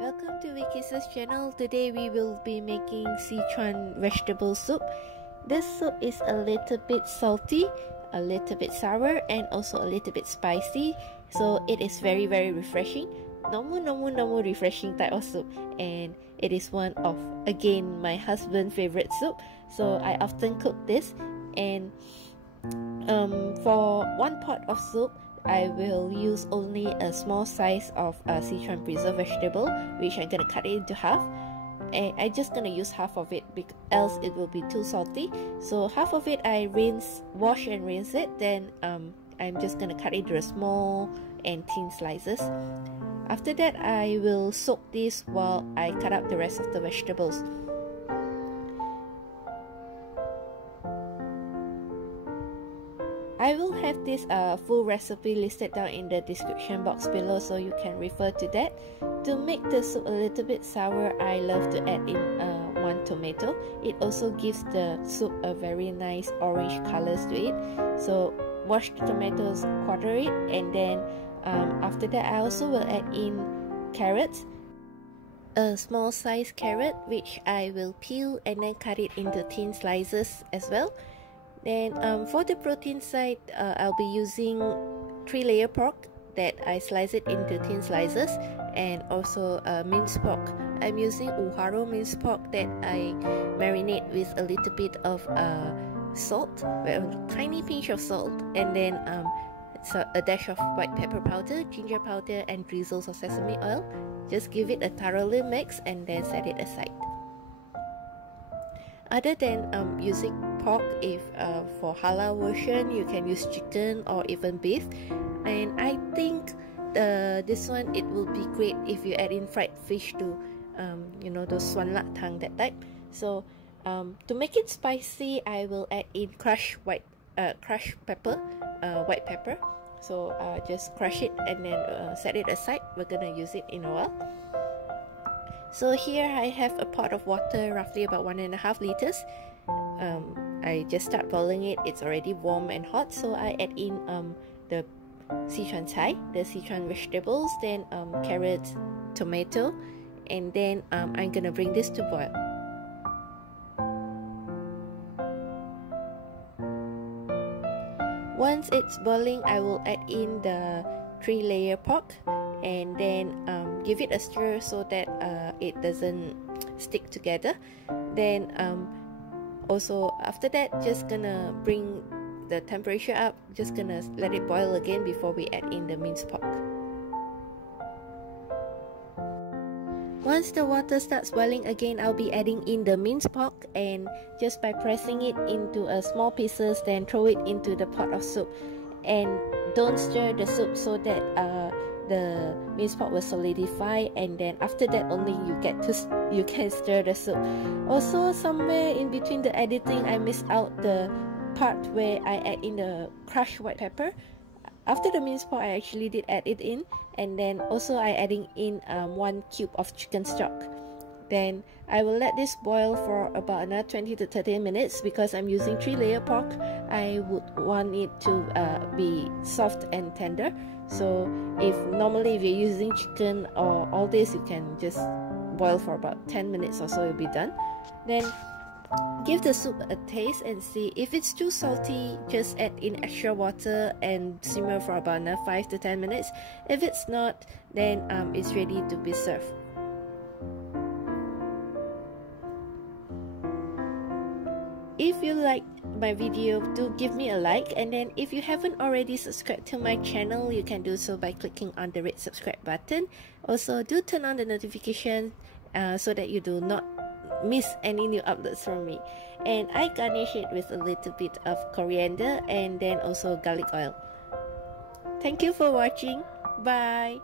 Welcome to Vicky's channel. Today we will be making Szechuan vegetable soup. This soup is a little bit salty, a little bit sour, and also a little bit spicy. So it is very refreshing. Normal refreshing type of soup, and it is one of, again, my husband's favorite soup. So I often cook this, and for one pot of soup I will use only a small size of Szechuan preserved vegetable, which I'm gonna cut it into half, and I'm just gonna use half of it because else it will be too salty. So half of it I wash and rinse it, then I'm just gonna cut it into small and thin slices. After that, I will soak this while I cut up the rest of the vegetables. I will have this full recipe listed down in the description box below, so you can refer to that. To make the soup a little bit sour, I love to add in 1 tomato. It also gives the soup a very nice orange colors to it. So wash the tomatoes, quarter it, and then after that I also will add in carrots. A small size carrot which I will peel and then cut it into thin slices as well. Then for the protein side, I'll be using 3-layer pork that I slice it into thin slices, and also minced pork. I'm using Uharo minced pork that I marinate with a little bit of salt, a tiny pinch of salt, and then a dash of white pepper powder, ginger powder, and drizzles of sesame oil. Just give it a thoroughly mix and then set it aside. Other than using pork, if for halal version you can use chicken or even beef, and I think this one, it will be great if you add in fried fish to you know, those swan lat tang, that type. So to make it spicy, I will add in crushed pepper, white pepper. So just crush it and then set it aside. We're gonna use it in a while. So here I have a pot of water, roughly about 1.5 liters. I just start boiling it. It's already warm and hot, so I add in the Szechuan chai, the Szechuan vegetables, then carrots, tomato, and then I'm gonna bring this to boil. Once it's boiling, I will add in the 3-layer pork, and then give it a stir so that it doesn't stick together. Then also after that, just gonna bring the temperature up, just gonna let it boil again before we add in the minced pork. Once the water starts boiling again, I'll be adding in the minced pork, and just by pressing it into small pieces, then throw it into the pot of soup. And don't stir the soup so that the minced pork will solidify, and then after that only you can stir the soup. Also, somewhere in between the editing, I missed out the part where I add in the crushed white pepper. After the minced pork, I actually did add it in, and then also I adding in 1 cube of chicken stock. Then I will let this boil for about another 20 to 30 minutes because I'm using 3-layer pork. I would want it to be soft and tender. So if you're using chicken or all this, you can just boil for about 10 minutes or so, it'll be done. Then give the soup a taste and see. If it's too salty, just add in extra water and simmer for about another 5 to 10 minutes. If it's not, then it's ready to be served. If you like my video, do give me a like, and then if you haven't already subscribed to my channel, you can do so by clicking on the red subscribe button. Also, do turn on the notification so that you do not miss any new uploads from me. And I garnish it with a little bit of coriander and then also garlic oil. Thank you for watching. Bye.